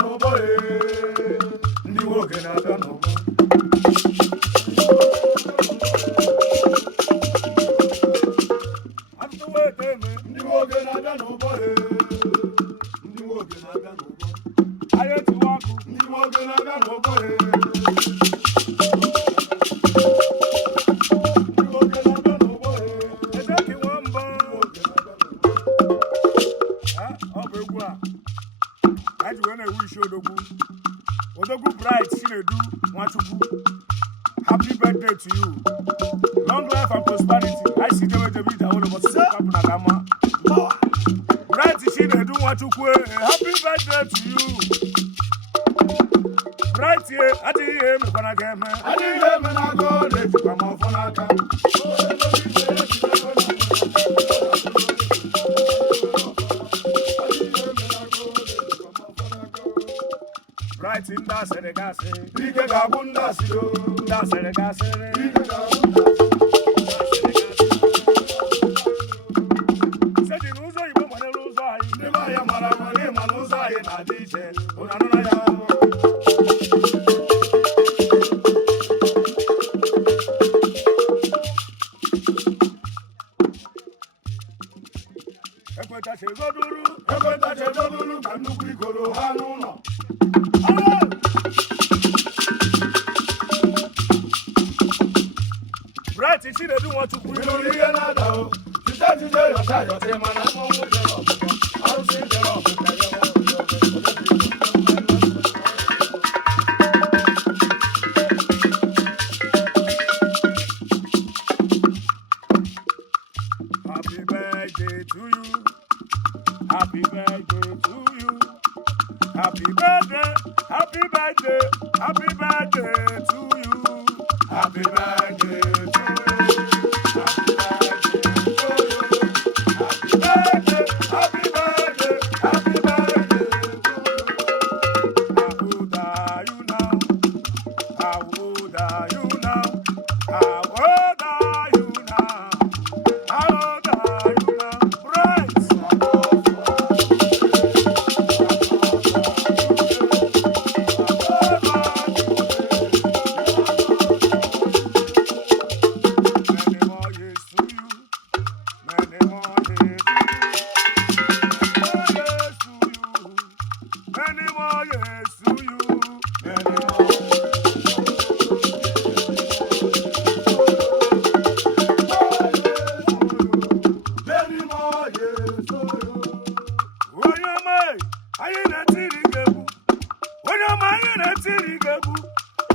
n'ụgbọ ndị nwoke na-abịa n'ụgbọ ndị nwoke na-abịa n'ụgbọ ndị nwoke na-abịa n'ụgbọ ahịa tiwa ọkụ ndị nwoke na-abịa n'ụgbọ Odogwu Bright Chinedu Nwachukwu, happy birthday to you. Long life and prosperity. I see them with the video all over Gama. Bright Chinedu Nwachukwu, happy birthday to you. Bright here, I didn't hear me when I came. I didn't hear me when I go. Let you come off on a car. Bright in da seregase, ike gabunda sido, da seregase, ike gabunda. Se di nuzo ibo mane nuzo ai, ne ba ya mara mane manuzo ai na dije, una nuna ya. Ekweta chezoduru, kanuku ikoro hanu no. Bright Chinedu Nwachukwu lórí ihe na-ada o tije yọta yọta mana mmọnwụ jere ọbụbọ arụsị jere ọbụbọ Happy birthday to you. Happy birthday to you. Happy birthday, happy birthday, happy birthday to you. Happy birthday to you.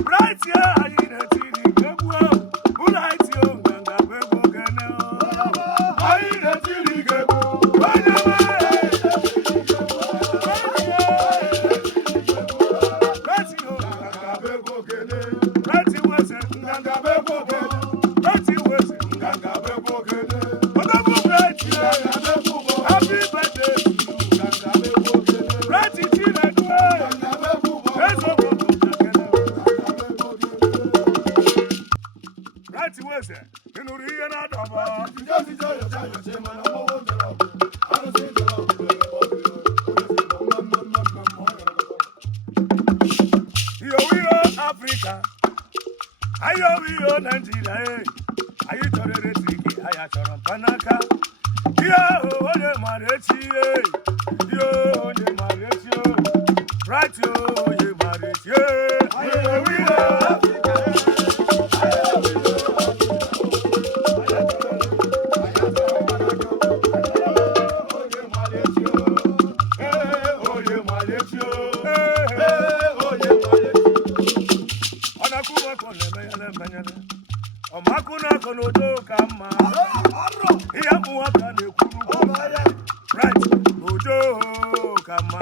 Bright here, I need a TV. Bright here, Ganga Bebo Gana. I need a TV. Africa, ayo wiyo Nigeria, ayo torere tiki, ayo choron panaka, yo onye marechi, yo onye marechi, right yo onye marechi, ayo wiyo Africa, ayo wiyo Omakuna konodo kama iya muwaka nekuru right odo kama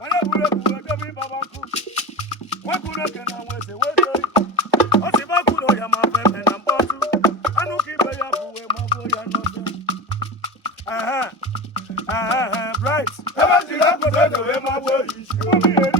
Mana bure bure dobi babaku wakuna kana wese osibakuno ya mafeme na mbotu anu kibe ya buwe mabo ya noto right. Eba jira kodo we mabo yi.